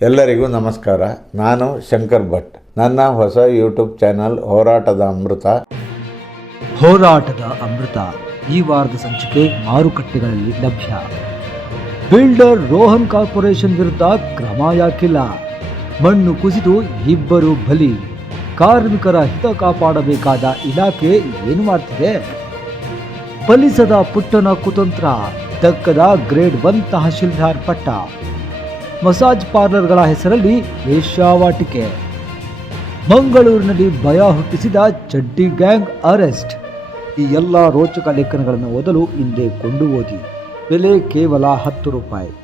ಎಲ್ಲರಿಗೂ ನಮಸ್ಕಾರ. ನಾನು ಶಂಕರ್ ಭಟ್. ನನ್ನ ಹೊಸ ಯೂಟ್ಯೂಬ್ ಚಾನಲ್ ಹೋರಾಟದ ಅಮೃತ. ಹೋರಾಟದ ಅಮೃತ ಈ ವಾರದ ಸಂಚಿಕೆ ಮಾರುಕಟ್ಟೆಗಳಲ್ಲಿ ಲಭ್ಯ. ಬಿಲ್ಡರ್ ರೋಹನ್ ಕಾರ್ಪೊರೇಷನ್ ವಿರುದ್ಧ ಕ್ರಮ ಯಾಕಿಲ್ಲ. ಮಣ್ಣು ಕುಸಿದು ಇಬ್ಬರು ಬಲಿ. ಕಾರ್ಮಿಕರ ಹಿತ ಕಾಪಾಡಬೇಕಾದ ಇಲಾಖೆ ಏನು ಮಾಡ್ತಿದೆ? ಬಲಿಸದ ಪುಟ್ಟನ ಕುತಂತ್ರ, ದಕ್ಕದ ಗ್ರೇಡ್ ಒನ್ ತಹಶೀಲ್ದಾರ್ ಪಟ್ಟ. ಮಸಾಜ್ ಪಾರ್ಲರ್ಗಳ ಹೆಸರಲ್ಲಿ ವೇಶ್ಯಾವಾಟಿಕೆ ಮಂಗಳೂರಿನಲ್ಲಿ ಭಯ ಹುಟ್ಟಿಸಿದ ಚಡ್ಡಿ ಗ್ಯಾಂಗ್ ಅರೆಸ್ಟ್. ಈ ಎಲ್ಲ ರೋಚಕ ಲೇಖನಗಳನ್ನು ಓದಲು ಹಿಂದೆ ಕೊಂಡು ಓದಿ. ಬೆಲೆ ಕೇವಲ ಹತ್ತು ರೂಪಾಯಿ.